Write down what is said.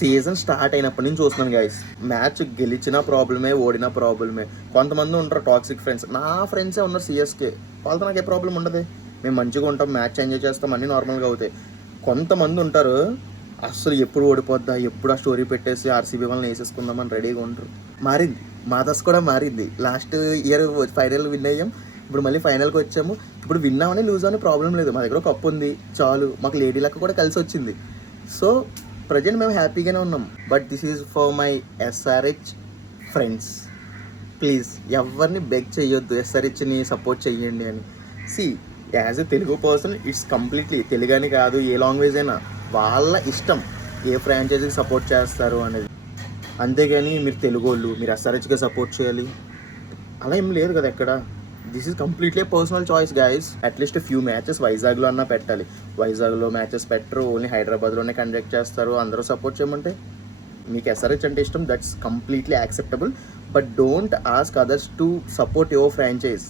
Season start అయినప్పటి నుంచి చూస్తున్నాను గైస్. మ్యాచ్ గెలిచిన ప్రాబ్లమే, ఓడిన ప్రాబ్లమే. కొంతమంది ఉంటారు టాక్సిక్ ఫ్రెండ్స్. నా ఫ్రెండ్సే ఉన్నారు సిఎస్కే, వాళ్ళతో నాకు ఏ ప్రాబ్లం ఉండదు. మేము మంచిగా ఉంటాం, మ్యాచ్ ఎంజాయ్ చేస్తాం, అన్నీ నార్మల్గా అవుతాయి. కొంతమంది ఉంటారు అసలు ఎప్పుడు ఓడిపోద్దా, ఎప్పుడు ఆ స్టోరీ పెట్టేసి ఆర్సీబీ వాళ్ళని వేసేసుకుందామని రెడీగా ఉంటారు. మారింది, మా దశ కూడా మారింది. లాస్ట్ ఇయర్ ఫైనల్ విన్ అయ్యాం, ఇప్పుడు మళ్ళీ ఫైనల్కి వచ్చాము. ఇప్పుడు విన్ అవని లూజ్ అవని ప్రాబ్లం లేదు, మా దగ్గర కప్పు ఉంది చాలు. మాకు లేడీ లెక్క కూడా కలిసి వచ్చింది. సో ప్రజెంట్ మేము హ్యాపీగానే ఉన్నాం. But this is for my SRH friends. Please ఎవరిని బెగ్ చేయొద్దు ఎస్ఆర్హెచ్ని సపోర్ట్ చెయ్యండి అని. C as a Telugu person it's completely, Telugu అని కాదు ఏ లాంగ్వేజ్ అయినా వాళ్ళ ఇష్టం ఏ ఫ్రాంచైజీకి సపోర్ట్ చేస్తారు అనేది. అంతేగాని మీరు తెలుగు వాళ్ళు మీరు ఎస్ఆర్హెచ్గా సపోర్ట్ చేయాలి అలా ఏం లేదు కదా ఎక్కడ. This is completely personal choice guys. At least few matches వైజాగ్లో అన్నా పెట్టాలి. వైజాగ్లో మ్యాచెస్ పెట్టరు, ఓన్లీ హైదరాబాద్లోనే కండక్ట్ చేస్తారు. అందరూ సపోర్ట్ చేయమంటే మీకు ఎస్ఆర్హెచ్ అంటే ఇష్టం, that's completely acceptable. But don't ask others to support your franchise.